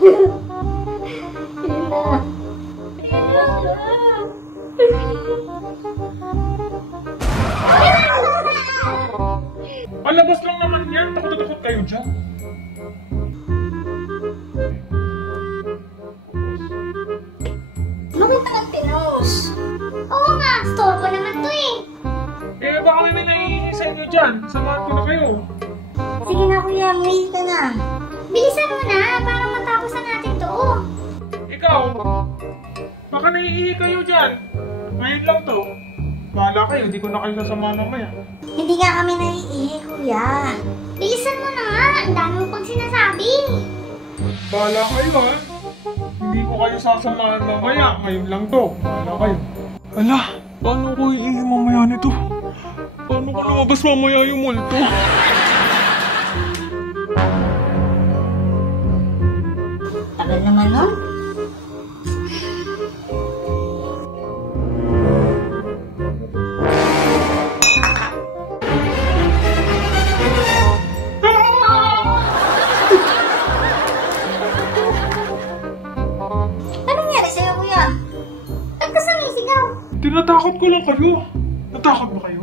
Palabas lang naman yan. Takot-takot kayo dyan. Bakit naman pinost? Oo nga, store ko naman to eh. Eh, baka may naiihi sa inyo dyan. Samahan ko na kayo. Sige na kuya, may ka na. Bilisan mo na, para matapos na natin to. Ikaw, baka naiihi kayo dyan. Ngayon lang to. Bahala kayo, hindi ko na kayo sasama mamaya. Hindi nga kami naiihi, kuya. Bilisan mo na nga, ang dami mo pang sinasabi. Bahala kayo ha. Hindi ko kayo sasamahan mamaya. Ngayon lang to. Bahala kayo. Ala, paano ko iihi mamaya nito? Paano ko lumabas mamaya yung multo? Tagal naman nun. Anong nangyari sa'yo, kuya? Ba't ka sumisigaw? Tinatakot ko lang kayo. Natakot ba kayo?